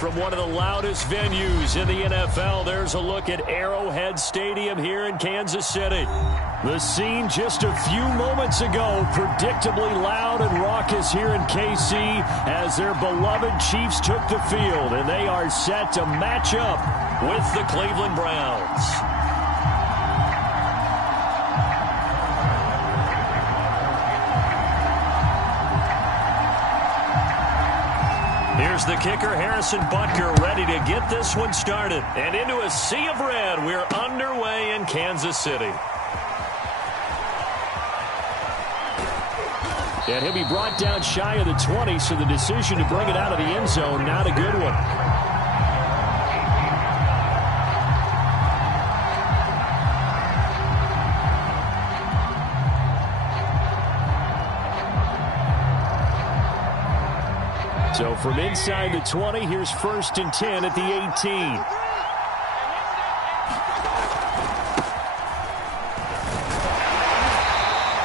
From one of the loudest venues in the NFL, there's a look at Arrowhead Stadium here in Kansas City. The scene just a few moments ago, predictably loud and raucous here in KC as their beloved Chiefs took the field, and they are set to match up with the Cleveland Browns. Here's the kicker, Harrison Butker, ready to get this one started. And into a sea of red, we're underway in Kansas City. And he'll be brought down shy of the 20, so the decision to bring it out of the end zone, not a good one. So from inside the 20, here's 1st and 10 at the 18.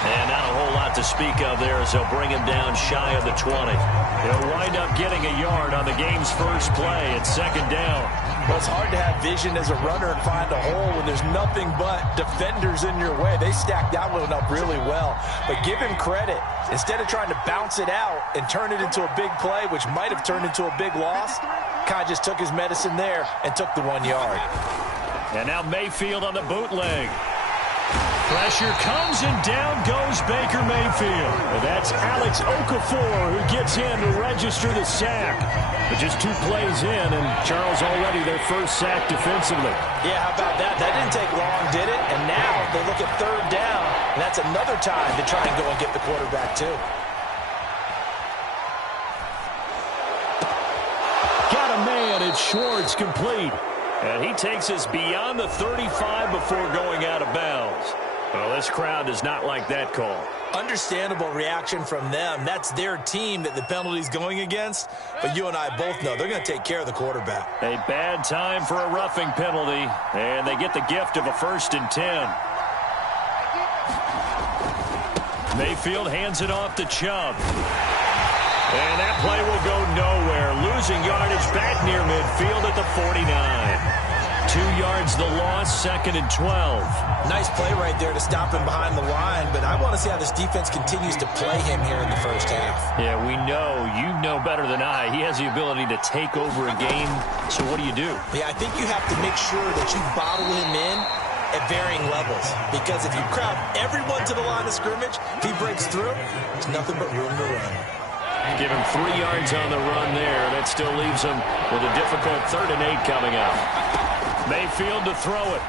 And not a whole lot to speak of there as they'll bring him down shy of the 20. He'll wind up getting a yard on the game's first play at 2nd down. Well, it's hard to have vision as a runner and find a hole when there's nothing but defenders in your way. They stacked that one up really well. But give him credit. Instead of trying to bounce it out and turn it into a big play, which might have turned into a big loss, kind of just took his medicine there and took the 1 yard. And now Mayfield on the bootleg. Pressure comes and down goes Baker Mayfield. And that's Alex Okafor who gets in to register the sack. But just 2 plays in, and Charles already their first sack defensively. Yeah, how about that? That didn't take long, did it? And now they look at 3rd down, and that's another time to try and go and get the quarterback too. Got a man, it's Schwartz, complete. And he takes us beyond the 35 before going out of bounds. Well, this crowd does not like that call. Understandable reaction from them. That's their team that the penalty's going against. But you and I both know they're going to take care of the quarterback. A bad time for a roughing penalty. And they get the gift of a 1st and 10. Mayfield hands it off to Chubb. And that play will go nowhere. Losing yardage back near midfield at the 49. 2 yards the loss, 2nd and 12. Nice play right there to stop him behind the line, but I want to see how this defense continues to play him here in the first half. Yeah, we know. You know better than I. He has the ability to take over a game, so what do you do? Yeah, I think you have to make sure that you bottle him in at varying levels, because if you crowd everyone to the line of scrimmage, if he breaks through, there's nothing but room to run. Give him 3 yards on the run there. That still leaves him with a difficult 3rd and 8 coming up. Mayfield to throw it.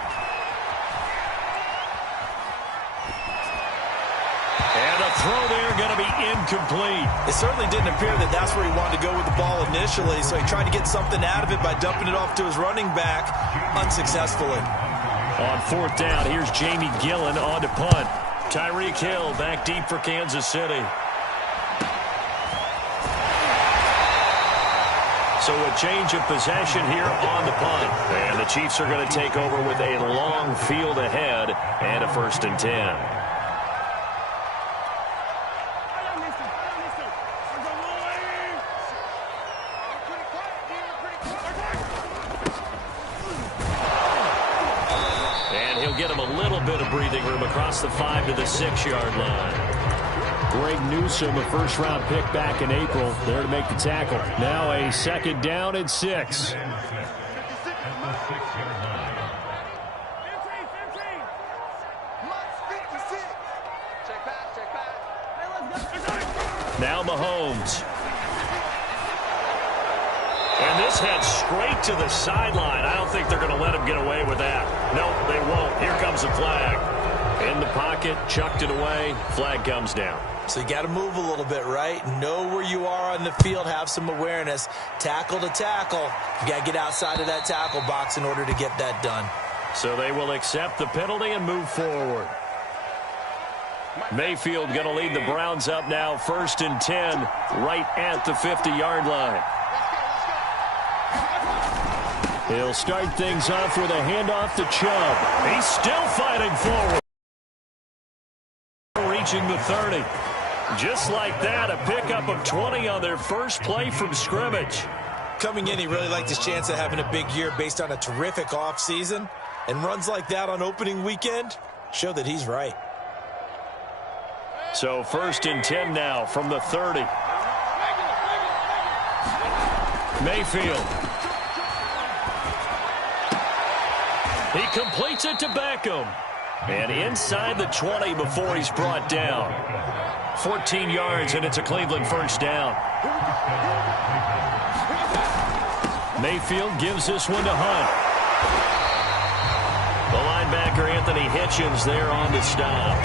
And a throw there going to be incomplete. It certainly didn't appear that that's where he wanted to go with the ball initially, so he tried to get something out of it by dumping it off to his running back unsuccessfully. On 4th down, here's Jamie Gillen on to punt. Tyreek Hill back deep for Kansas City. So a change of possession here on the punt. And the Chiefs are going to take over with a long field ahead and a 1st and 10. And he'll get him a little bit of breathing room across the 5 to the 6-yard line. Greg Newsome, a 1st-round pick back in April, there to make the tackle. Now a 2nd down and 6. Now Mahomes. And this head straight to the sideline. I don't think they're going to let him get away with that. No, they won't. Here comes the flag. In the pocket, chucked it away. Flag comes down. So you got to move a little bit, right? Know where you are on the field. Have some awareness. Tackle to tackle. You got to get outside of that tackle box in order to get that done. So they will accept the penalty and move forward. Mayfield going to lead the Browns up now, 1st and 10, right at the 50-yard line. He'll start things off with a handoff to Chubb. He's still fighting forward. Reaching the 30. Just like that, a pickup of 20 on their first play from scrimmage. Coming in, he really liked his chance of having a big year based on a terrific offseason. And runs like that on opening weekend show that he's right. So 1st and 10 now from the 30. Mayfield. He completes it to Beckham. And inside the 20 before he's brought down. 14 yards, and it's a Cleveland first down. Mayfield gives this one to Hunt. The linebacker, Anthony Hitchens, there on the stop.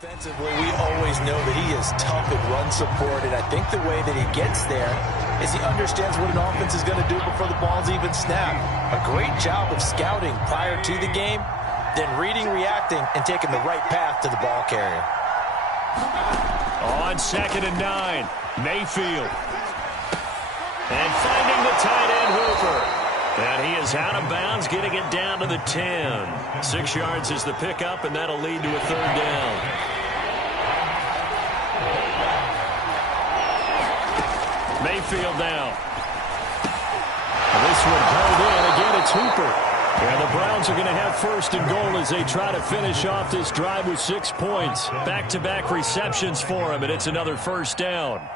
Defensively, we always know that he is tough in run support, and I think the way that he gets there is he understands what an offense is going to do before the ball's even snapped. A great job of scouting prior to the game, then reading, reacting, and taking the right path to the ball carrier. On 2nd and 9, Mayfield. And finding the tight end Hooper. And he is out of bounds, getting it down to the 10. 6 yards is the pickup, and that'll lead to a 3rd down. Mayfield now. And this one pulled in. Again, it's Hooper. And the Browns are going to have 1st and goal as they try to finish off this drive with 6 points. Back-to-back receptions for him, and it's another 1st down.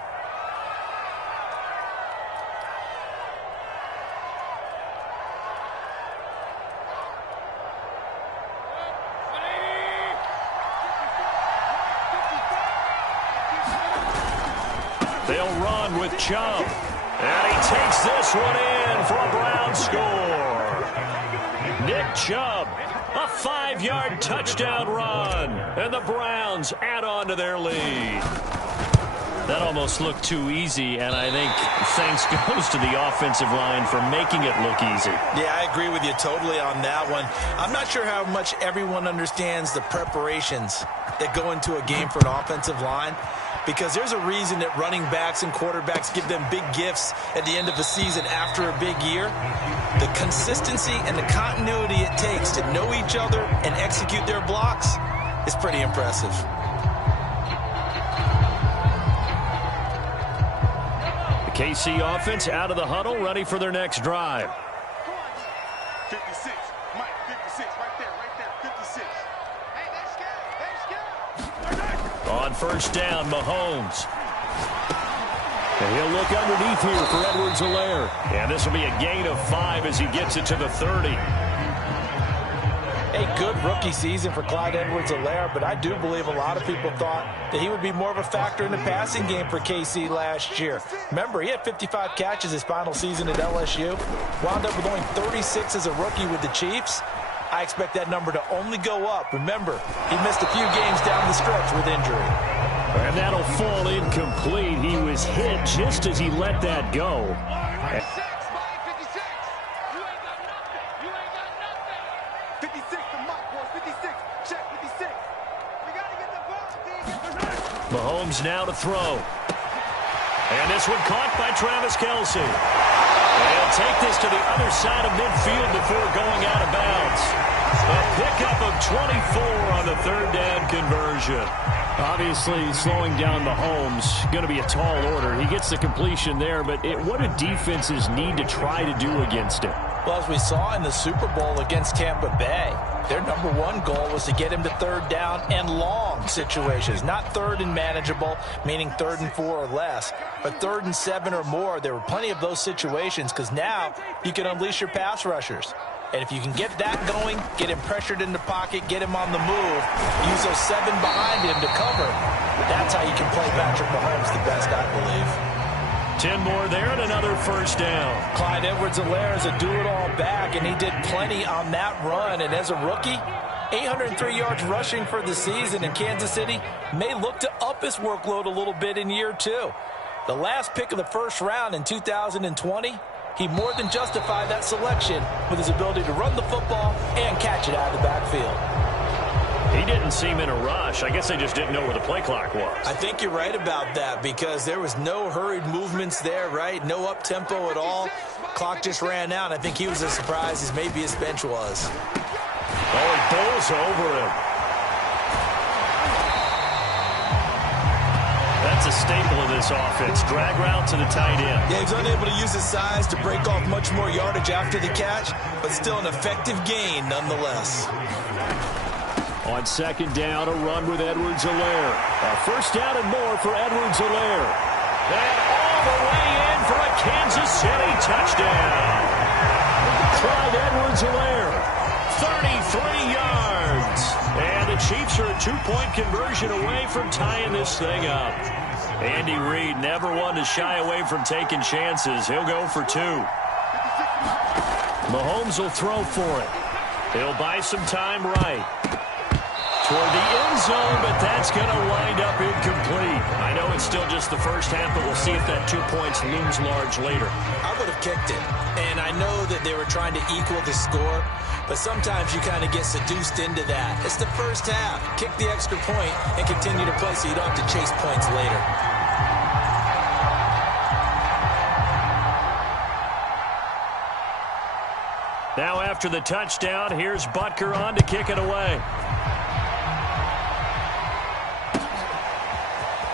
They'll run with Chubb. And he takes this one in for a Brown score. Nick Chubb, a 5-yard touchdown run. And the Browns add on to their lead. That almost looked too easy, and I think thanks goes to the offensive line for making it look easy. Yeah, I agree with you totally on that one. I'm not sure how much everyone understands the preparations that go into a game for an offensive line, because there's a reason that running backs and quarterbacks give them big gifts at the end of a season after a big year. The consistency and the continuity it takes to know each other and execute their blocks is pretty impressive. The KC offense out of the huddle, ready for their next drive. 56, Mike, 56, right there, 56. Hey, that's good. On 1st down, Mahomes. And he'll look underneath here for Edwards-Helaire. And this will be a gain of 5 as he gets it to the 30. A good rookie season for Clyde Edwards-Helaire, but I do believe a lot of people thought that he would be more of a factor in the passing game for KC last year. Remember, he had 55 catches his final season at LSU. Wound up with only 36 as a rookie with the Chiefs. I expect that number to only go up. Remember, he missed a few games down the stretch with injury. And that'll fall incomplete. He was hit just as he let that go. 56, the Mike, boys, 56. Check, 56. We got to get the ball. Mahomes now to throw. And this one caught by Travis Kelce. And he'll take this to the other side of midfield before going out of bounds. A pickup of 24 on the 3rd down conversion. Obviously, slowing down Mahomes going to be a tall order. He gets the completion there, but what do defenses need to try to do against him? Well, as we saw in the Super Bowl against Tampa Bay, their #1 goal was to get him to 3rd down and long situations. Not 3rd and manageable, meaning 3rd and 4 or less, but 3rd and 7 or more. There were plenty of those situations because now you can unleash your pass rushers. And if you can get that going, get him pressured in the pocket, get him on the move, use those 7 behind him to cover, that's how you can play Patrick Mahomes the best, I believe. 10 more there and another 1st down. Clyde Edwards-Helaire is a do-it-all back, and he did plenty on that run. And as a rookie, 803 yards rushing for the season, and Kansas City may look to up his workload a little bit in year 2. The last pick of the first round in 2020, he more than justified that selection with his ability to run the football and catch it out of the backfield. He didn't seem in a rush. I guess they just didn't know where the play clock was. I think you're right about that because there was no hurried movements there, right? No up-tempo at all. Clock just ran out. I think he was as surprised as maybe his bench was. Oh, he bowls over him. That's a staple of this offense. Drag route to the tight end. Yeah, he's unable to use his size to break off much more yardage after the catch, but still an effective gain nonetheless. On second down, a run with Edwards-Helaire. A first down and more for Edwards-Helaire. And all the way in for a Kansas City touchdown. Clyde Edwards-Helaire, 33 yards. And the Chiefs are a two-point conversion away from tying this thing up. Andy Reid never one to shy away from taking chances. He'll go for 2. Mahomes will throw for it. He'll buy some time right. Toward the end zone, but that's going to wind up incomplete. I know it's still just the first half, but we'll see if that 2 points looms large later. I would have kicked it, and I know that they were trying to equal the score, but sometimes you kind of get seduced into that. It's the first half. Kick the extra point and continue to play so you don't have to chase points later. Now after the touchdown, here's Butker on to kick it away.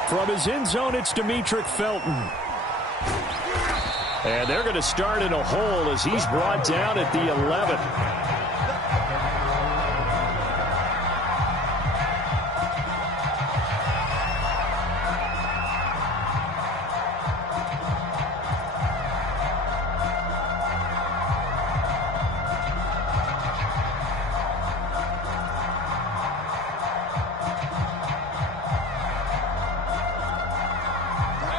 From his end zone, it's Demetric Felton. And they're going to start in a hole as he's brought down at the 11.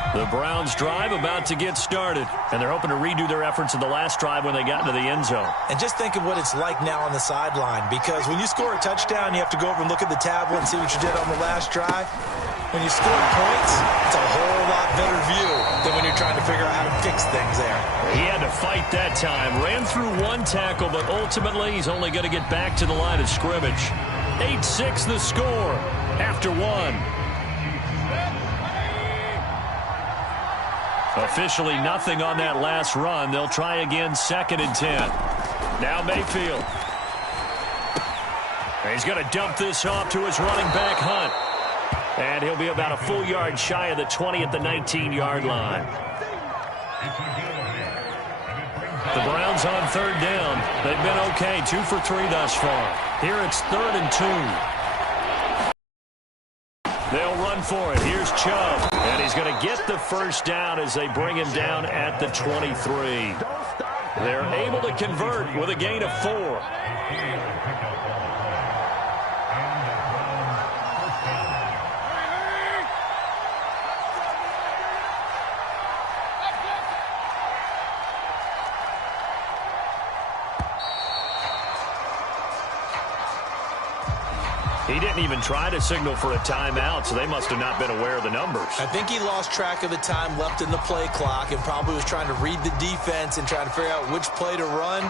The Browns drive about to get started, and they're hoping to redo their efforts in the last drive when they got into the end zone. And just think of what it's like now on the sideline, because when you score a touchdown, you have to go over and look at the tablet and see what you did on the last drive. When you score points, it's a whole lot better view than when you're trying to figure out how to fix things there. He had to fight that time. Ran through one tackle, but ultimately he's only going to get back to the line of scrimmage. 8-6 the score after one. Officially nothing on that last run. They'll try again, 2nd and 10. Now Mayfield. And he's going to dump this off to his running back, Hunt. And he'll be about a full yard shy of the 20 at the 19-yard line. The Browns on 3rd down. They've been okay, 2 for 3 thus far. Here it's 3rd and 2. They'll run for it. Here's Chubb. And he's going to get the first down as they bring him down at the 23. They're able to convert with a gain of 4. He didn't even try to signal for a timeout, so they must have not been aware of the numbers. I think he lost track of the time left in the play clock and probably was trying to read the defense and trying to figure out which play to run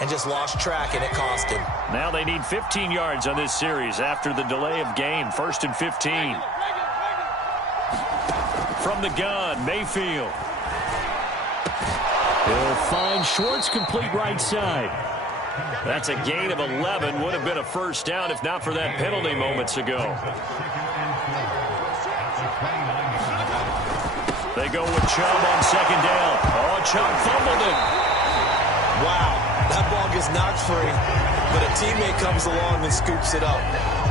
and just lost track, and it cost him. Now they need 15 yards on this series after the delay of game. 1st and 15. From the gun, Mayfield. He'll find Schwartz, complete right side. That's a gain of 11. Would have been a first down if not for that penalty moments ago. They go with Chubb on 2nd down. Oh, Chubb fumbled it. Wow, that ball gets knocked free, but a teammate comes along and scoops it up.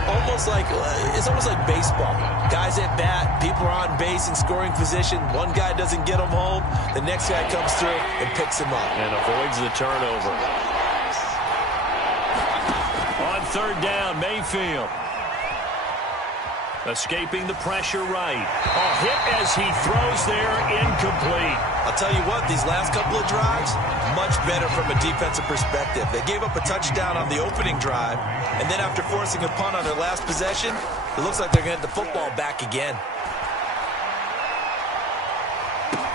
It's almost like baseball. Guys at bat, people are on base in scoring position. One guy doesn't get him home. The next guy comes through and picks him up. And avoids the turnover. On 3rd down, Mayfield. Escaping the pressure right. A hit as he throws there, incomplete. I'll tell you what, these last couple of drives, much better from a defensive perspective. They gave up a touchdown on the opening drive, and then after forcing a punt on their last possession, it looks like they're going to get the football back again.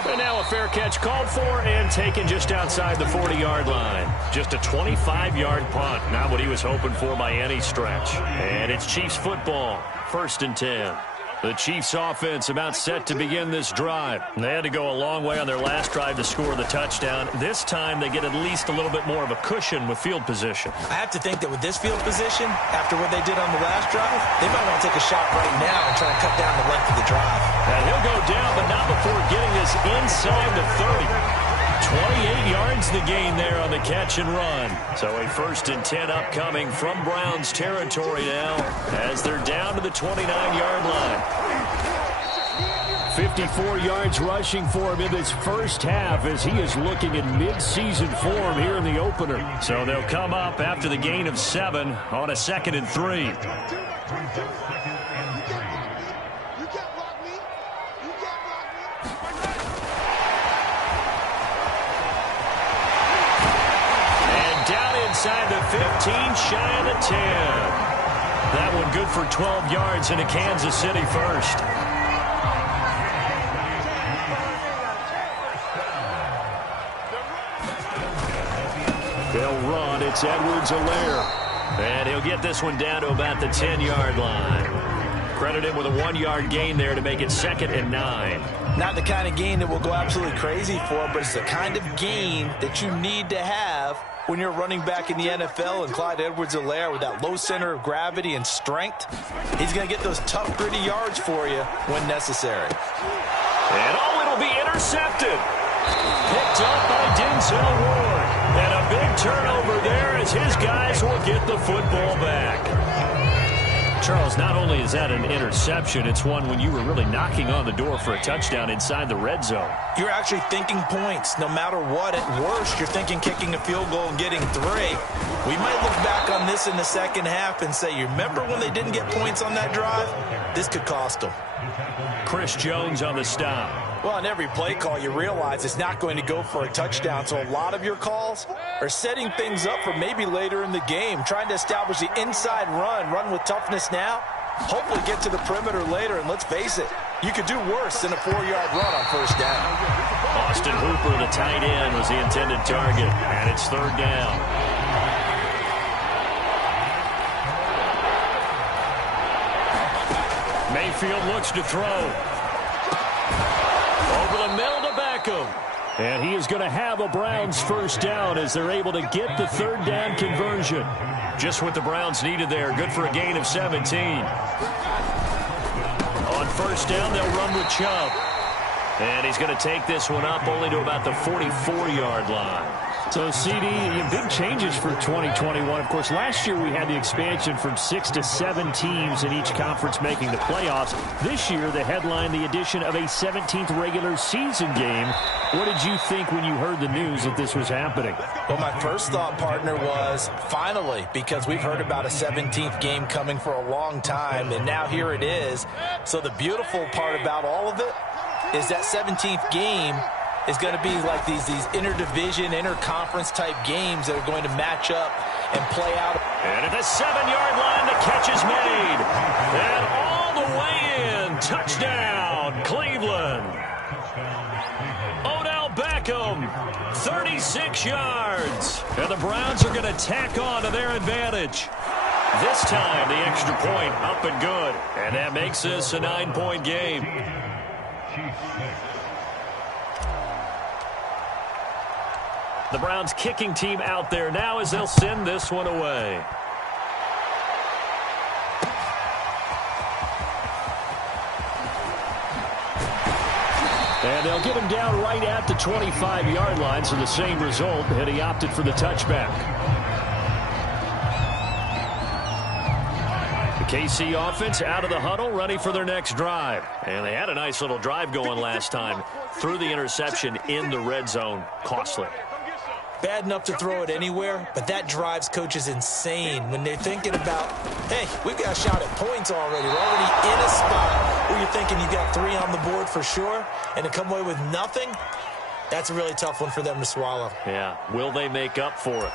And now a fair catch called for and taken just outside the 40-yard line. Just a 25-yard punt. Not what he was hoping for by any stretch. And it's Chiefs football. 1st and 10. The Chiefs offense about set to begin this drive. They had to go a long way on their last drive to score the touchdown. This time they get at least a little bit more of a cushion with field position. I have to think that with this field position, after what they did on the last drive, they might want to take a shot right now and try to cut down the length of the drive. And he'll go down, but not before getting this inside the 30. 28 yards the gain there on the catch and run. So a 1st and 10 upcoming from Browns territory now as they're down to the 29-yard line. 54 yards rushing for him in this first half as he is looking in mid-season form here in the opener. So they'll come up after the gain of 7 on a 2nd and 3. Inside the 15, shy of the 10. That one good for 12 yards into Kansas City first. They'll run. It's Edwards-Helaire. And he'll get this one down to about the 10-yard line. Credit him with a 1-yard gain there to make it 2nd and 9. Not the kind of gain that we'll go absolutely crazy for, but it's the kind of gain that you need to have when you're running back in the NFL. And Clyde Edwards-Helaire, with that low center of gravity and strength, he's going to get those tough, gritty yards for you when necessary. And it'll be intercepted. Picked up by Denzel Ward. And a big turnover there as his guys will get the football back. Charles, not only is that an interception, it's one when you were really knocking on the door for a touchdown inside the red zone. You're actually thinking points. No matter what, at worst, you're thinking kicking a field goal and getting 3. We might look back on this in the second half and say, you remember when they didn't get points on that drive? This could cost them. Chris Jones on the stop. Well, on every play call, you realize it's not going to go for a touchdown. So a lot of your calls are setting things up for maybe later in the game, trying to establish the inside run with toughness now, hopefully get to the perimeter later. And let's face it, you could do worse than a 4-yard run on 1st down. Austin Hooper, the tight end, was the intended target, and it's 3rd down. Mayfield looks to throw. Over the middle to Beckham. And he is going to have a Browns 1st down as they're able to get the 3rd down conversion. Just what the Browns needed there. Good for a gain of 17. On 1st down, they'll run with Chubb. And he's going to take this one up only to about the 44-yard line. So, CD, big changes for 2021. Of course, last year we had the expansion from 6 to 7 teams in each conference making the playoffs. This year, the headline, the addition of a 17th regular season game. What did you think when you heard the news that this was happening? Well, my first thought, partner, was finally, because we've heard about a 17th game coming for a long time, and now here it is. So the beautiful part about all of it is that 17th game is going to be like these interdivision, interconference type games that are going to match up and play out. And at the 7-yard line, the catch is made. And all the way in. Touchdown, Cleveland. Odell Beckham, 36 yards. And the Browns are going to tack on to their advantage. This time, the extra point up and good. And that makes this a 9-point game. The Browns kicking team out there now as they'll send this one away. And they'll get him down right at the 25-yard line, so the same result, and he opted for the touchback. The KC offense out of the huddle, ready for their next drive. And they had a nice little drive going last time. Through the interception in the red zone, costly. bad enough to throw it anywhere, but that drives coaches insane when they're thinking about, hey, we've got a shot at points already. We're already in a spot where you're thinking you've got 3 on the board for sure, and to come away with nothing, that's a really tough one for them to swallow. Yeah, will they make up for it?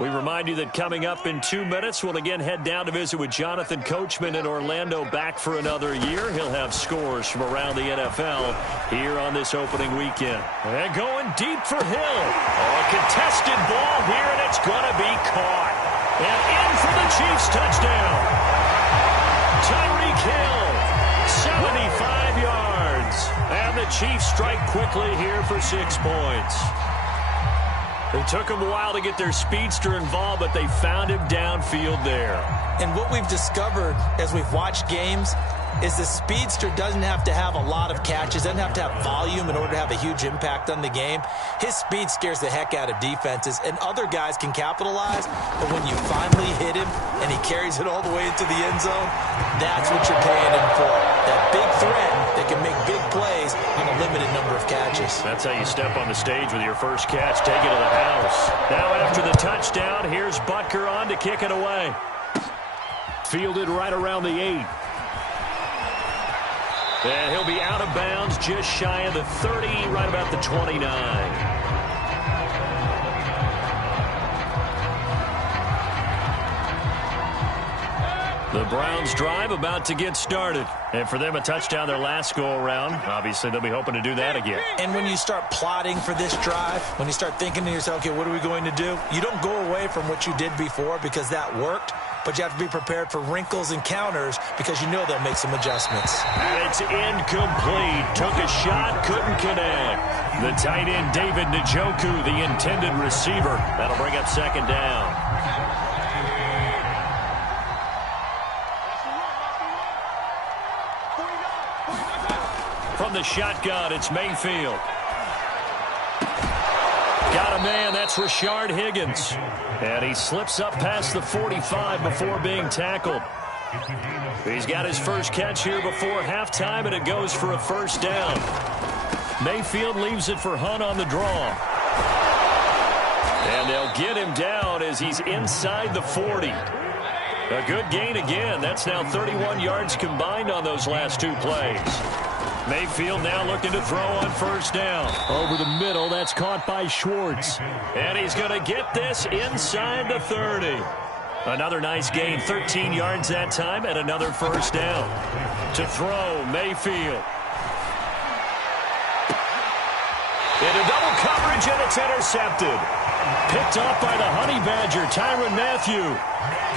We remind you that coming up in 2 minutes, we'll again head down to visit with Jonathan Coachman in Orlando, back for another year. He'll have scores from around the NFL here on this opening weekend. And going deep for Hill. A contested ball here, and it's going to be caught. And in for the Chiefs touchdown. Tyreek Hill, 75 yards. And the Chiefs strike quickly here for 6 points. It took them a while to get their speedster involved, but they found him downfield there. And what we've discovered as we've watched games is the speedster doesn't have to have a lot of catches, doesn't have to have volume in order to have a huge impact on the game. His speed scares the heck out of defenses, and other guys can capitalize, but when you finally hit him and he carries it all the way into the end zone, that's what you're paying him for. That big threat that can make big plays on a limited number of catches. That's how you step on the stage with your first catch, take it to the house. Now after the touchdown, here's Butker on to kick it away. Fielded right around the 8. And he'll be out of bounds just shy of the 30, right about the 29. The Browns drive about to get started. And for them, a touchdown their last go-around. Obviously, they'll be hoping to do that again. And when you start plotting for this drive, when you start thinking to yourself, okay, what are we going to do? You don't go away from what you did before because that worked. But you have to be prepared for wrinkles and counters because you know they'll make some adjustments. And it's incomplete. Took a shot, couldn't connect. The tight end, David Njoku, the intended receiver. That'll bring up second down. From the shotgun, it's Mayfield. Got a man, that's Rashard Higgins. And he slips up past the 45 before being tackled. He's got his first catch here before halftime, and it goes for a first down. Mayfield leaves it for Hunt on the draw. And they'll get him down as he's inside the 40. A good gain again. That's now 31 yards combined on those last 2 plays. Mayfield now looking to throw on first down. Over the middle, that's caught by Schwartz. And he's going to get this inside the 30. Another nice gain, 13 yards that time, and another first down. To throw, Mayfield. Into double coverage, and it's intercepted. Picked off by the Honey Badger, Tyrann Mathieu.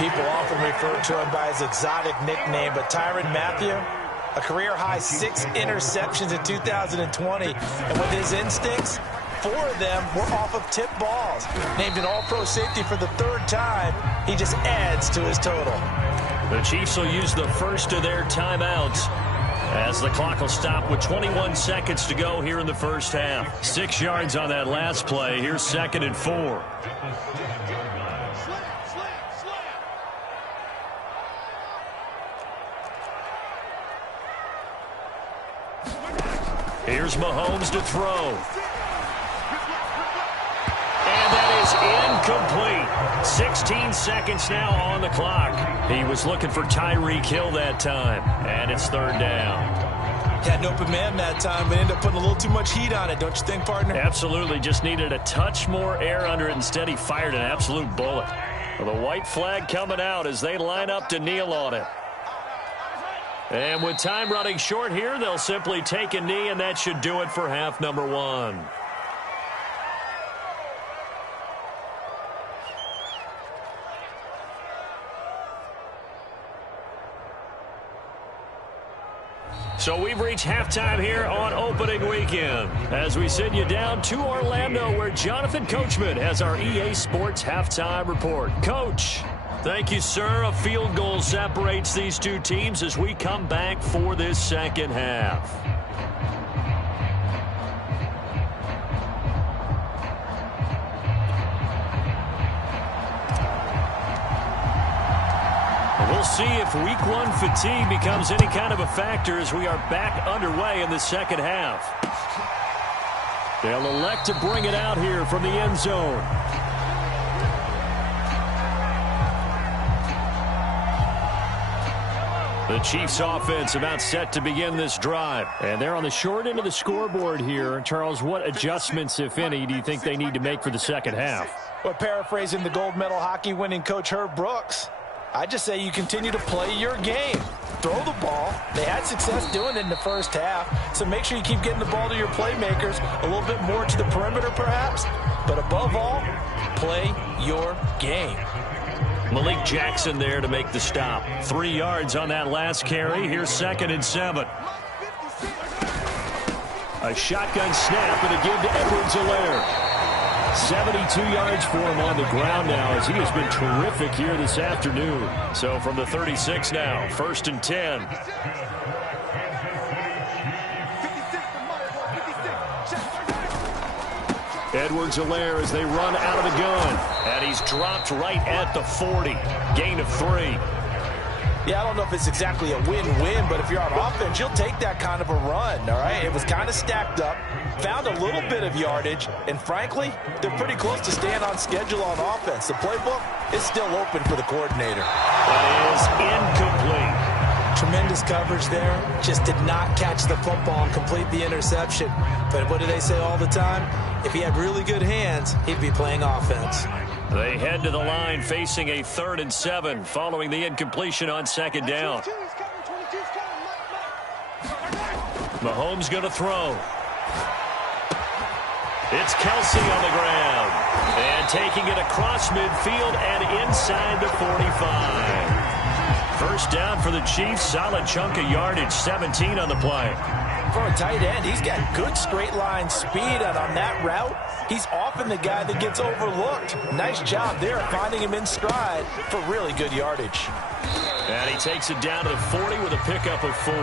People often refer to him by his exotic nickname, but Tyrann Mathieu, a career-high 6 interceptions in 2020. And with his instincts, 4 of them were off of tip balls. Named an all-pro safety for the 3rd time, he just adds to his total. The Chiefs will use the first of their timeouts as the clock will stop with 21 seconds to go here in the first half. 6 yards on that last play. Here's 2nd and 4. Here's Mahomes to throw. And that is incomplete. 16 seconds now on the clock. He was looking for Tyreek Hill that time. And it's 3rd down. Had an open man that time, but ended up putting a little too much heat on it, don't you think, partner? Absolutely. Just needed a touch more air under it. Instead, he fired an absolute bullet. Well, the white flag coming out as they line up to kneel on it. And with time running short here, they'll simply take a knee, and that should do it for half number 1. So we've reached halftime here on opening weekend as we send you down to Orlando where Jonathan Coachman has our EA Sports halftime report. Coach, thank you, sir. A field goal separates these 2 teams as we come back for this second half. We'll see if week 1 fatigue becomes any kind of a factor as we are back underway in the second half. They'll elect to bring it out here from the end zone. The Chiefs offense about set to begin this drive. And they're on the short end of the scoreboard here. Charles, what adjustments, if any, do you think they need to make for the second half? Well, paraphrasing the gold medal hockey winning coach Herb Brooks, I just say you continue to play your game. Throw the ball. They had success doing it in the first half, so make sure you keep getting the ball to your playmakers, a little bit more to the perimeter perhaps, but above all, play your game. Malik Jackson there to make the stop. 3 yards on that last carry. Here's 2nd and 7. A shotgun snap and a give to Edwards-Helaire. 72 yards for him on the ground now as he has been terrific here this afternoon. So from the 36 now, 1st and 10. Edwards-Helaire as they run out of the gun. And he's dropped right at the 40. Gain of 3. Yeah, I don't know if it's exactly a win-win, but if you're on offense, you'll take that kind of a run, all right? It was kind of stacked up, found a little bit of yardage, and frankly, they're pretty close to staying on schedule on offense. The playbook is still open for the coordinator. That is incomplete. Tremendous coverage there. Just did not catch the football and complete the interception. But what do they say all the time? If he had really good hands, he'd be playing offense. They head to the line facing a 3rd and 7 following the incompletion on 2nd down. Mahomes going to throw. It's Kelsey on the ground. And taking it across midfield and inside the 45. First down for the Chiefs. Solid chunk of yardage. 17 on the play. For a tight end, he's got good straight line speed, and on that route, he's often the guy that gets overlooked. Nice job there finding him in stride for really good yardage. And he takes it down to the 40 with a pickup of 4.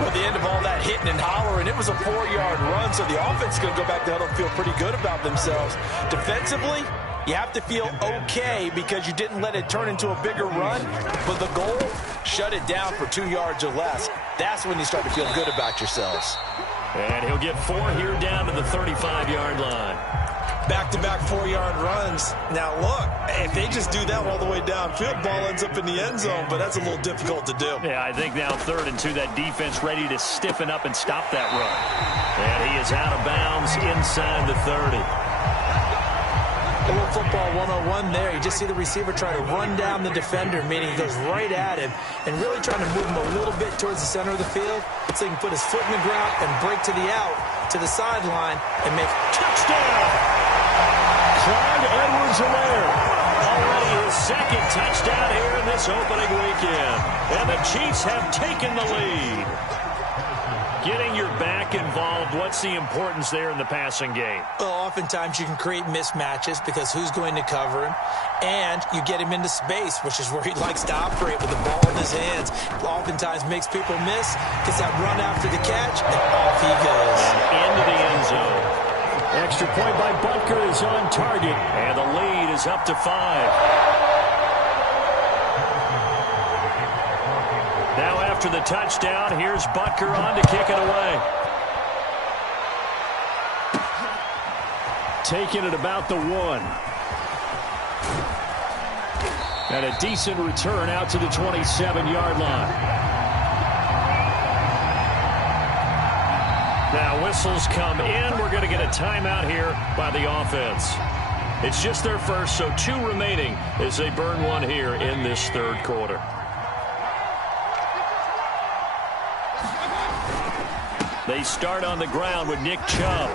At the end of all that hitting and hollering, it was a 4-yard run, so the offense is going to go back down and feel pretty good about themselves. Defensively, you have to feel okay because you didn't let it turn into a bigger run, but the goal, shut it down for 2 yards or less. That's when you start to feel good about yourselves. And he'll get 4 here down to the 35-yard line. Back-to-back 4-yard runs. Now, look, if they just do that all the way downfield, ball ends up in the end zone, but that's a little difficult to do. Yeah, I think now 3rd and 2, that defense ready to stiffen up and stop that run. And he is out of bounds inside the 30. A little football 101 there. You just see the receiver try to run down the defender, meaning he goes right at him and really trying to move him a little bit towards the center of the field so he can put his foot in the ground and break to the out, to the sideline, and make touchdown. Clyde Edwards-Helaire. Already his 2nd touchdown here in this opening weekend. And the Chiefs have taken the lead. Getting your back involved, what's the importance there in the passing game? Well, oftentimes you can create mismatches because who's going to cover him? And you get him into space, which is where he likes to operate with the ball in his hands. Oftentimes makes people miss, gets that run after the catch, and off he goes. Into the end zone. Extra point by Butker is on target, and the lead is up to 5. Now after the touchdown, here's Butker on to kick it away. Taking it about the 1. And a decent return out to the 27-yard line. Now whistles come in. We're going to get a timeout here by the offense. It's just their first, so 2 remaining as they burn 1 here in this 3rd quarter. They start on the ground with Nick Chubb.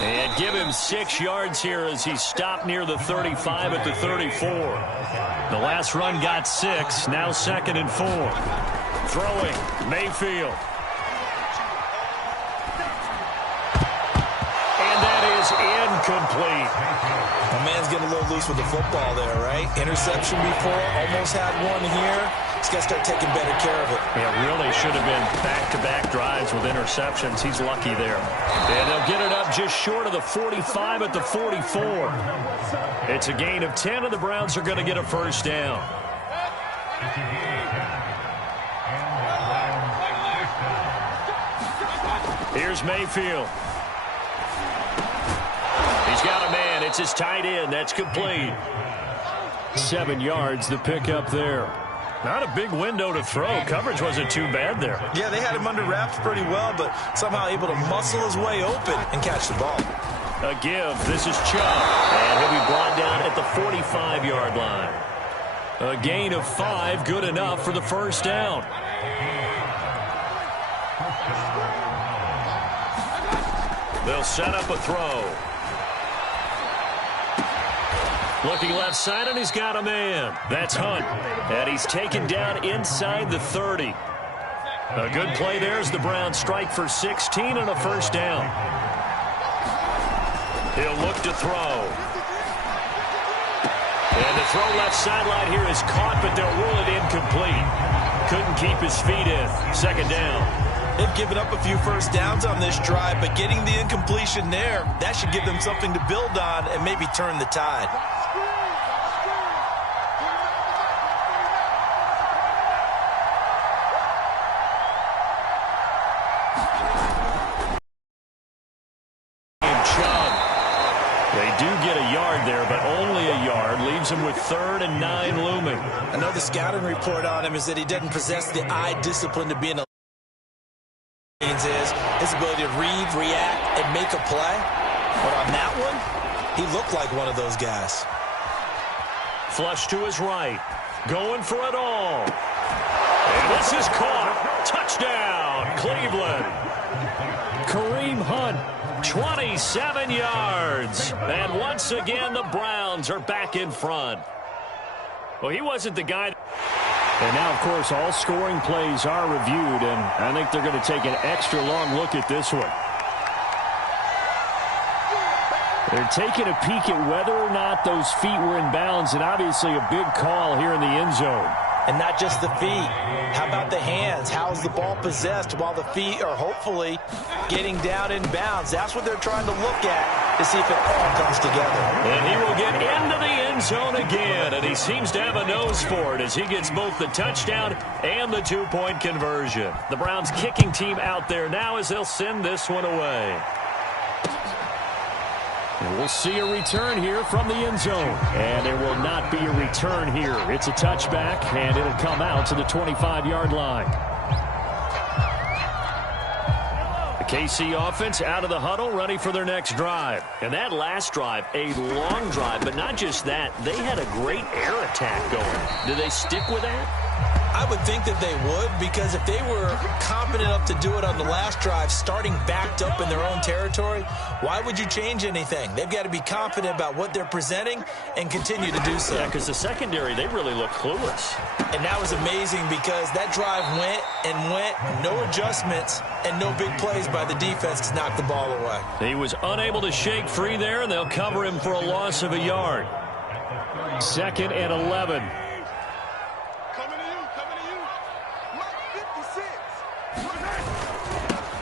And give him 6 yards here as he stopped near the 35 at the 34. The last run got 6. Now 2nd and 4. Throwing, Mayfield. And that is incomplete. My man's getting a little loose with the football there, right? Interception before, almost had 1 here. He's got to start taking better care of it. Yeah, really should have been back-to-back drives with interceptions. He's lucky there. And they'll get it up just short of the 45 at the 44. It's a gain of 10, and the Browns are going to get a first down. Here's Mayfield. He's got a man. It's his tight end. That's complete. 7 yards, the pickup there. Not a big window to throw. Coverage wasn't too bad there. Yeah, they had him under wraps pretty well, but somehow able to muscle his way open and catch the ball. A give. This is Chubb. And he'll be brought down at the 45-yard line. A gain of 5, good enough for the first down. They'll set up a throw. Looking left side, and he's got a man. That's Hunt. And he's taken down inside the 30. A good play there as the Browns strike for 16 and a first down. He'll look to throw. And the throw left sideline here is caught, but they'll rule it incomplete. Couldn't keep his feet in. Second down. They've given up a few first downs on this drive, but getting the incompletion there, that should give them something to build on and maybe turn the tide. They do get a yard there, but only a yard. Leaves him with 3rd and 9 looming. I know the scouting report on him is that he doesn't possess the eye discipline to be an is his ability to read, react, and make a play. But on that one, he looked like one of those guys. Flush to his right. Going for it all. And this is caught. Touchdown, Cleveland. Kareem Hunt, 27 yards. And once again, the Browns are back in front. Well, he wasn't the guy. And now, of course, all scoring plays are reviewed, and I think they're going to take an extra long look at this one. They're taking a peek at whether or not those feet were in bounds, and obviously a big call here in the end zone. And not just the feet. How about the hands? How's the ball possessed while the feet are hopefully getting down in bounds? That's what they're trying to look at to see if it all comes together. And he will get into the end zone again, and he seems to have a nose for it as he gets both the touchdown and the 2-point conversion. The Browns kicking team out there now as they'll send this one away. And we'll see a return here from the end zone. And there will not be a return here. It's a touchback, and it'll come out to the 25-yard line. The KC offense out of the huddle, ready for their next drive. And that last drive, a long drive, but not just that. They had a great air attack going. Do they stick with that? I would think that they would, because if they were competent enough to do it on the last drive, starting backed up in their own territory, why would you change anything? They've got to be confident about what they're presenting and continue to do so. Yeah, because the secondary, they really look clueless. And that was amazing because that drive went and went, no adjustments, and no big plays by the defense to knock the ball away. He was unable to shake free there, and they'll cover him for a loss of a yard. 2nd and 11.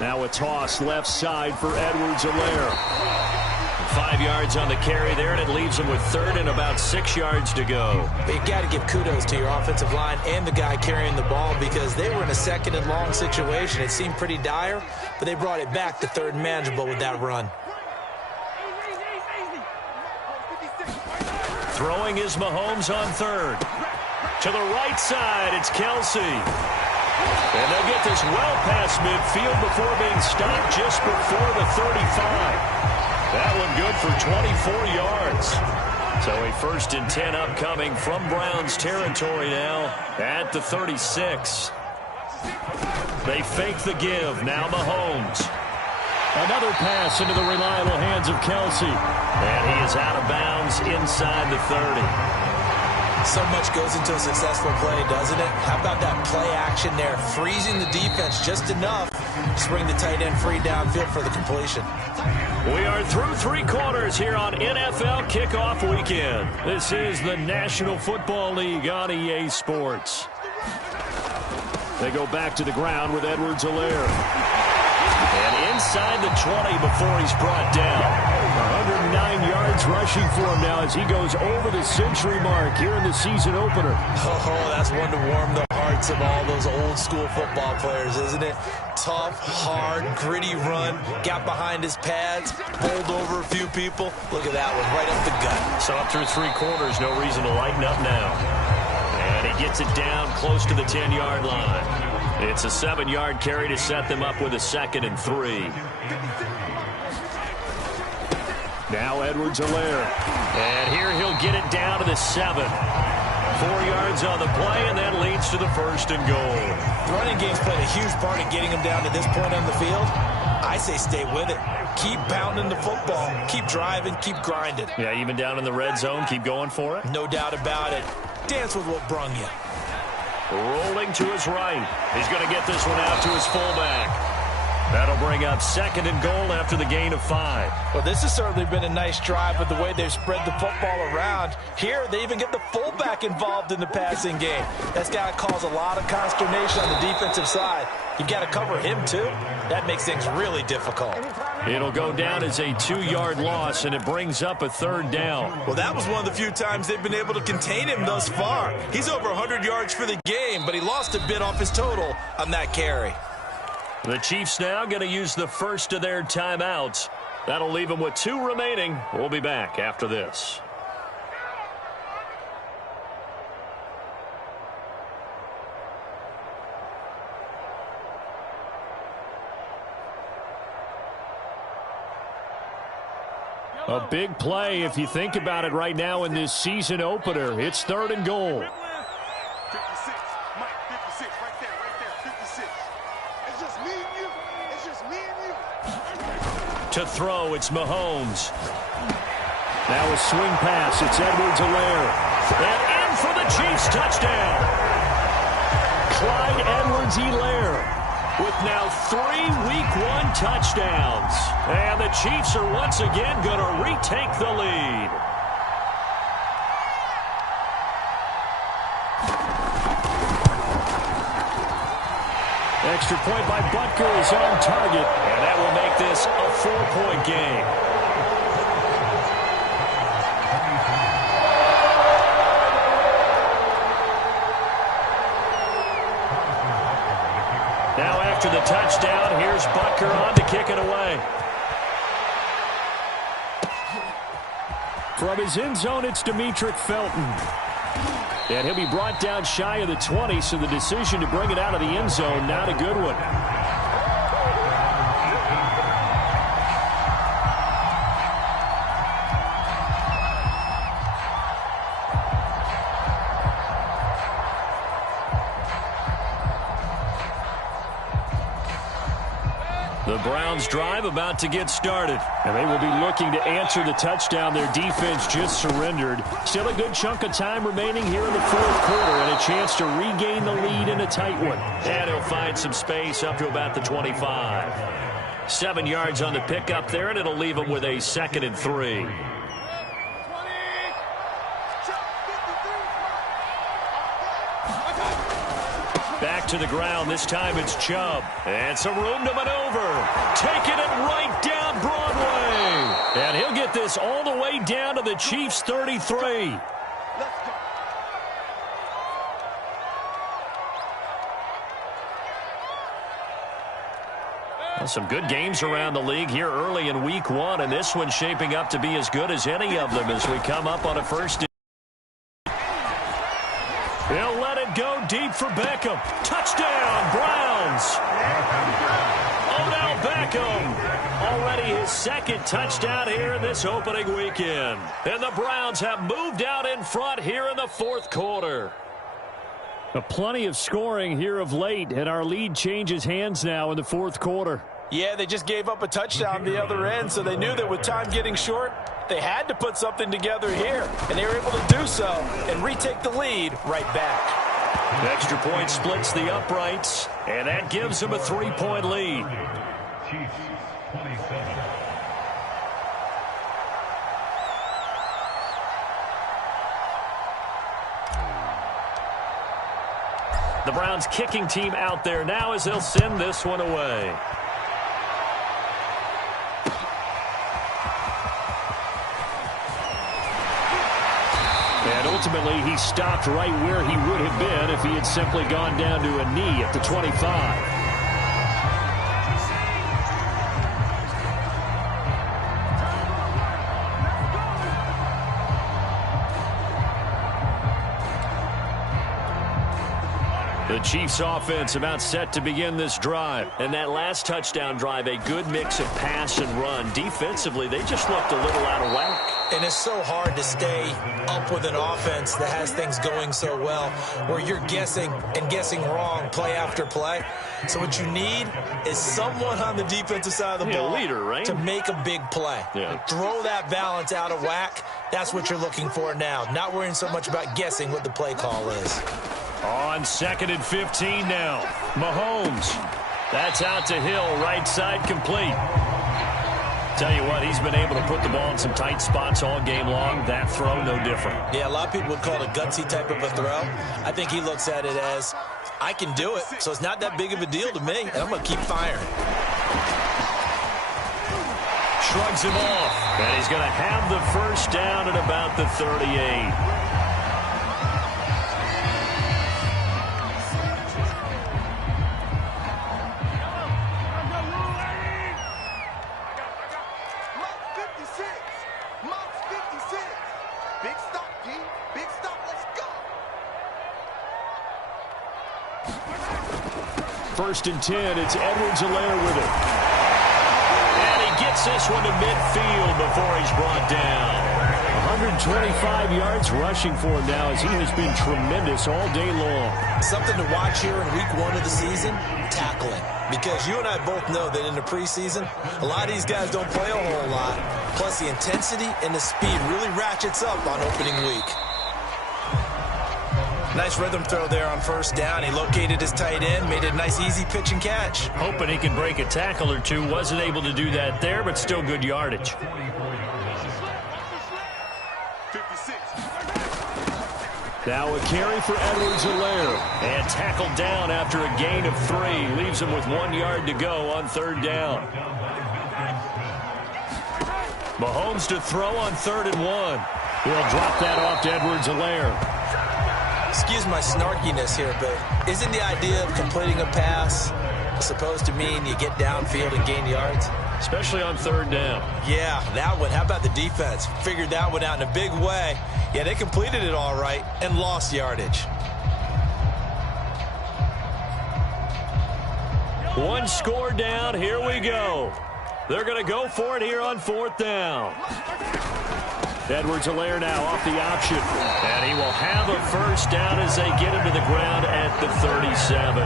Now a toss left side for Edwards-Helaire. 5 yards on the carry there, and it leaves him with 3rd and about 6 yards to go. But you've got to give kudos to your offensive line and the guy carrying the ball because they were in a 2nd and long situation. It seemed pretty dire, but they brought it back to 3rd and manageable with that run. Throwing is Mahomes on 3rd. To the right side, it's Kelsey. And they'll get this well past midfield before being stopped just before the 35. That one good for 24 yards. So a 1st and 10 upcoming from Browns territory now at the 36. They fake the give. Now Mahomes. Another pass into the reliable hands of Kelsey. And he is out of bounds inside the 30. So much goes into a successful play, doesn't it? How about that play action there, freezing the defense just enough to bring the tight end free downfield for the completion. We are through 3 quarters here on NFL Kickoff Weekend. This is the National Football League on EA Sports. They go back to the ground with Edwards-Helaire. And inside the 20 before he's brought down. 109 yards rushing for him now as he goes over the century mark here in the season opener. Oh, that's one to warm the heart parts of all those old school football players, isn't it? Tough, hard, gritty run, got behind his pads, bowled over a few people. Look at that one, right up the gut. So up through 3 quarters, no reason to lighten up now. And he gets it down close to the 10-yard line. It's a 7-yard carry to set them up with a 2nd and 3. Now Edwards-Helaire. And here he'll get it down to the 7. 4 yards on the play, and that leads to the 1st and goal. The running game's played a huge part in getting him down to this point on the field. I say stay with it. Keep pounding the football. Keep driving. Keep grinding. Yeah, even down in the red zone, keep going for it. No doubt about it. Dance with what brung you. Rolling to his right. He's going to get this one out to his fullback. That'll bring up 2nd and goal after the gain of 5. Well, this has certainly been a nice drive with the way they've spread the football around. Here, they even get the fullback involved in the passing game. That's got to cause a lot of consternation on the defensive side. You've got to cover him, too. That makes things really difficult. It'll go down as a 2-yard loss, and it brings up a 3rd down. Well, that was one of the few times they've been able to contain him thus far. He's over 100 yards for the game, but he lost a bit off his total on that carry. The Chiefs now going to use the first of their timeouts. That'll leave them with 2 remaining. We'll be back after this. A big play if you think about it right now in this season opener. It's 3rd and goal. 56, Mike, 56, right there, 56. It's just me and you. It's just me and you. To throw, it's Mahomes. Now a swing pass. It's Edwards-Helaire. And in for the Chiefs touchdown. Clyde Edwards-Helaire with now 3 Week 1 touchdowns. And the Chiefs are once again going to retake the lead. Extra point by Butker is on target, and that will make this a 4-point game. Now after the touchdown, here's Butker on to kick it away. From his end zone, it's Demetric Felton. And he'll be brought down shy of the 20, so the decision to bring it out of the end zone, not a good one. The Browns drive about to get started. And they will be looking to answer the touchdown their defense just surrendered. Still a good chunk of time remaining here in the 4th quarter and a chance to regain the lead in a tight one. And he'll find some space up to about the 25. 7 yards on the pickup there, and it'll leave him with a 2nd and 3. Back to the ground. This time it's Chubb. And some room to maneuver. Taking it right down Broadway. And he'll get this all the way down to the Chiefs' 33. Well, some good games around the league here early in Week 1, and this one's shaping up to be as good as any of them as we come up on a 1st. He'll let it go deep for Beckham. Touchdown, Browns. Odell Beckham. Already his 2nd touchdown here in this opening weekend. And the Browns have moved out in front here in the 4th quarter. Plenty of scoring here of late, and our lead changes hands now in the 4th quarter. Yeah, they just gave up a touchdown the other end, so they knew that with time getting short, they had to put something together here, and they were able to do so and retake the lead right back. Extra point splits the uprights, and that gives them a 3-point lead. Chiefs 27. The Browns kicking team out there now as they'll send this one away. And ultimately, he stopped right where he would have been if he had simply gone down to a knee at the 25. The Chiefs offense about set to begin this drive. And that last touchdown drive, a good mix of pass and run. Defensively, they just looked a little out of whack. And it's so hard to stay up with an offense that has things going so well, where you're guessing and guessing wrong play after play. So what you need is someone on the defensive side of the ball leader, right? to make a big play. Throw that balance out of whack. That's what you're looking for now. Not worrying so much about guessing what the play call is. On 2nd and 15 now. Mahomes. That's out to Hill. Right side complete. Tell you what, he's been able to put the ball in some tight spots all game long. That throw, no different. Yeah, a lot of people would call it a gutsy type of a throw. I think he looks at it as, I can do it, so it's not that big of a deal to me, and I'm going to keep firing. Shrugs him off. And he's going to have the first down at about the 38. First and 10, it's Edwards-Helaire with it. And he gets this one to midfield before he's brought down. 125 yards rushing for him now as he has been tremendous all day long. Something to watch here in week 1 of the season, tackling. Because you and I both know that in the preseason, a lot of these guys don't play a whole lot. Plus the intensity and the speed really ratchets up on opening week. Nice rhythm throw there on first down. He located his tight end, made it a nice easy pitch and catch. Hoping he can break a tackle or two. Wasn't able to do that there, but still good yardage. 56. Now a carry for Edwards-Helaire. And tackled down after a gain of 3. Leaves him with 1 yard to go on 3rd down. Mahomes to throw on 3rd and 1. He'll drop that off to Edwards-Helaire. Excuse my snarkiness here, but isn't the idea of completing a pass supposed to mean you get downfield and gain yards? Especially on 3rd down. Yeah, that one. How about the defense? Figured that one out in a big way. Yeah, they completed it all right and lost yardage. One score down. Here we go. They're going to go for it here on 4th down. Edwards-Helaire now off the option. And he will have a first down as they get him to the ground at the 37.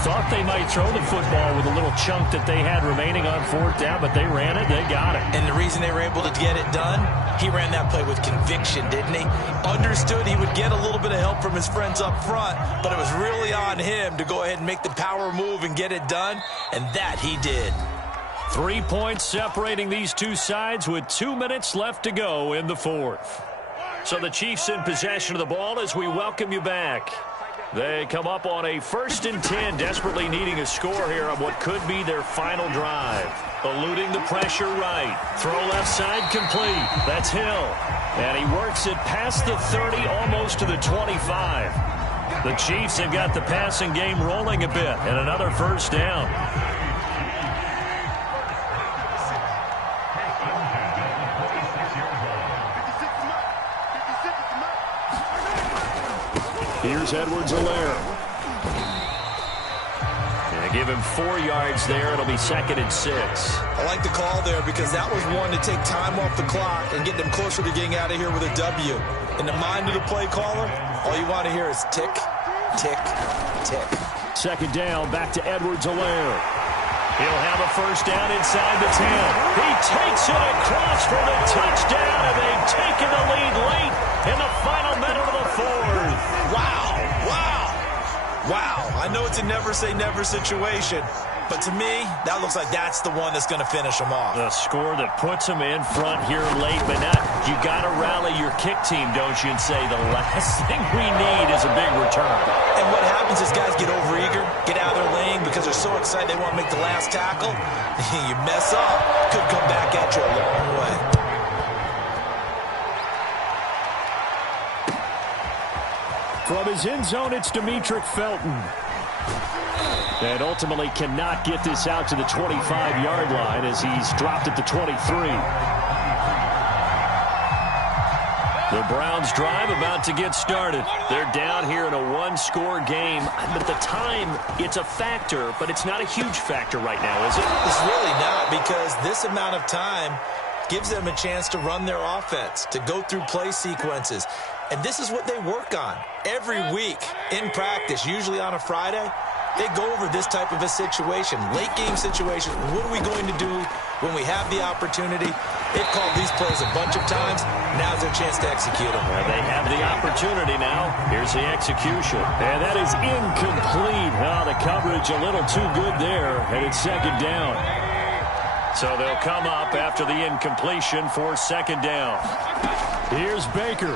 Thought they might throw the football with a little chunk that they had remaining on 4th down, but they ran it, they got it. And the reason they were able to get it done, he ran that play with conviction, didn't he? Understood he would get a little bit of help from his friends up front, but it was really on him to go ahead and make the power move and get it done, and that he did. 3 points separating these two sides with 2 minutes left to go in the 4th. So the Chiefs in possession of the ball as we welcome you back. They come up on a 1st and 10, desperately needing a score here on what could be their final drive. Eluding the pressure right. Throw left side complete. That's Hill. And he works it past the 30, almost to the 25. The Chiefs have got the passing game rolling a bit, and another first down. Here's Edwards-Helaire. Give him 4 yards there. It'll be 2nd and 6. I like the call there because that was one to take time off the clock and get them closer to getting out of here with a W. In the mind of the play caller, all you want to hear is tick, tick, tick. 2nd down, back to Edwards-Helaire. He'll have a first down inside the 10. He takes it across for the touchdown, and they've taken the lead late in the final minute of the 4th. Wow, wow, wow. I know it's a never-say-never situation, but to me, that looks like that's the one that's going to finish them off. The score that puts them in front here late, but not. You got to rally your kick team, don't you, and say the last thing we need is a big return. And what happens is guys get overeager, get out of their lane because they're so excited they want to make the last tackle. You mess up, could come back at you a long way. From his end zone, it's Demetric Felton. And ultimately cannot get this out to the 25-yard line as he's dropped at the 23. The Browns drive about to get started. They're down here in a one-score game. But the time, it's a factor, but it's not a huge factor right now, is it? It's really not, because this amount of time gives them a chance to run their offense, to go through play sequences. And this is what they work on every week in practice, usually on a Friday. They go over this type of a situation, late game situation. What are we going to do when we have the opportunity? They've called these plays a bunch of times. Now's their chance to execute them. Well, they have the opportunity now. Here's the execution. And that is incomplete. Oh, the coverage a little too good there, and it's second down. So they'll come up after the incompletion for second down. Here's Baker.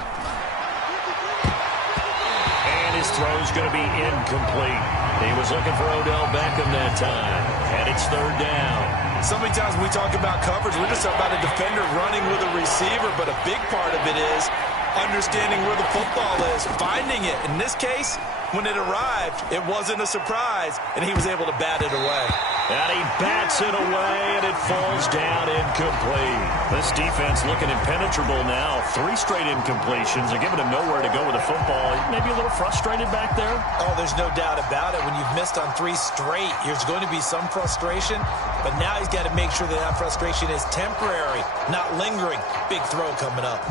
And his throw's going to be incomplete. He was looking for Odell Beckham that time. And it's third down. So many times when we talk about coverage, we're just talking about a defender running with a receiver, but a big part of it is understanding where the football is, finding it. In this case, when it arrived, it wasn't a surprise, and he was able to bat it away. And he bats it away, and it falls down incomplete. This defense looking impenetrable now. 3 straight incompletions. They're giving him nowhere to go with the football. Maybe a little frustrated back there. Oh, there's no doubt about it. When you've missed on 3 straight, there's going to be some frustration. But now he's got to make sure that that frustration is temporary, not lingering. Big throw coming up.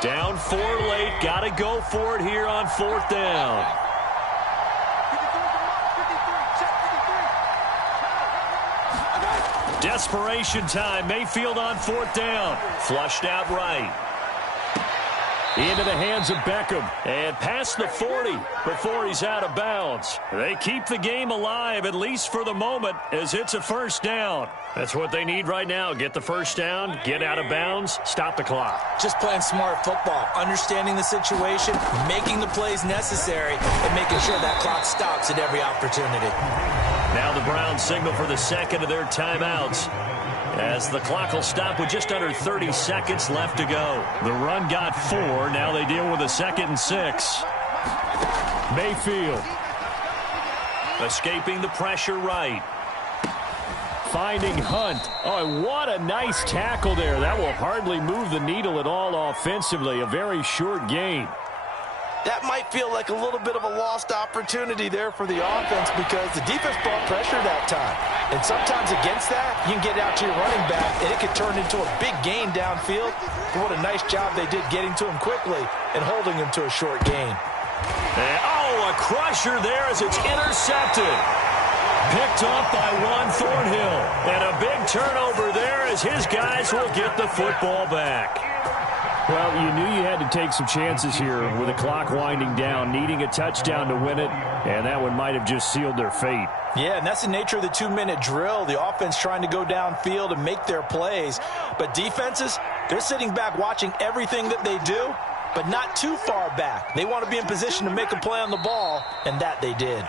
Down 4 late. Got to go for it here on fourth down. Desperation time. Mayfield on fourth down. Flushed out right. Into the hands of Beckham. And past the 40 before he's out of bounds. They keep the game alive, at least for the moment, as it's a first down. That's what they need right now. Get the first down, get out of bounds, stop the clock. Just playing smart football, understanding the situation, making the plays necessary, and making sure that clock stops at every opportunity. Now the Browns signal for the second of their timeouts, as the clock will stop with just under 30 seconds left to go. The run got 4. Now they deal with a 2nd and 6. Mayfield. Escaping the pressure right. Finding Hunt. Oh, what a nice tackle there. That will hardly move the needle at all offensively. A very short gain. That might feel like a little bit of a lost opportunity there for the offense, because the defense brought pressure that time. And sometimes against that, you can get out to your running back, and it could turn into a big gain downfield. But what a nice job they did getting to him quickly and holding him to a short gain. And, oh, a crusher there as it's intercepted. Picked off by Juan Thornhill. And a big turnover there as his guys will get the football back. Well, you knew you had to take some chances here with the clock winding down, needing a touchdown to win it, and that one might have just sealed their fate. Yeah, and that's the nature of the 2-minute drill. The offense trying to go downfield and make their plays. But defenses, they're sitting back watching everything that they do, but not too far back. They want to be in position to make a play on the ball, and that they did.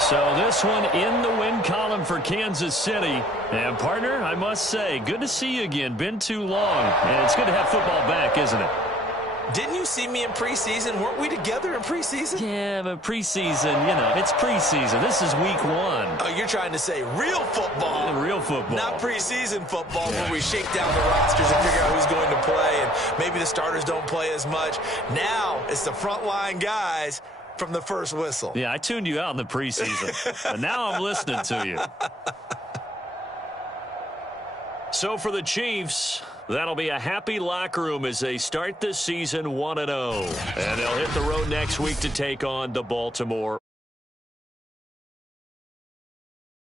So this one in the win column for Kansas City. And, partner, I must say, good to see you again. Been too long. And it's good to have football back, isn't it? Didn't you see me in preseason? Weren't we together in preseason? Yeah, but preseason, you know, it's preseason. This is week 1. Oh, you're trying to say real football. Yeah, real football. Not preseason football, where we shake down the rosters and figure out who's going to play, and maybe the starters don't play as much. Now it's the frontline guys from the first whistle. Yeah, I tuned you out in the preseason. But now I'm listening to you. So for the Chiefs, that'll be a happy locker room as they start this season 1-0. And they'll hit the road next week to take on the Baltimore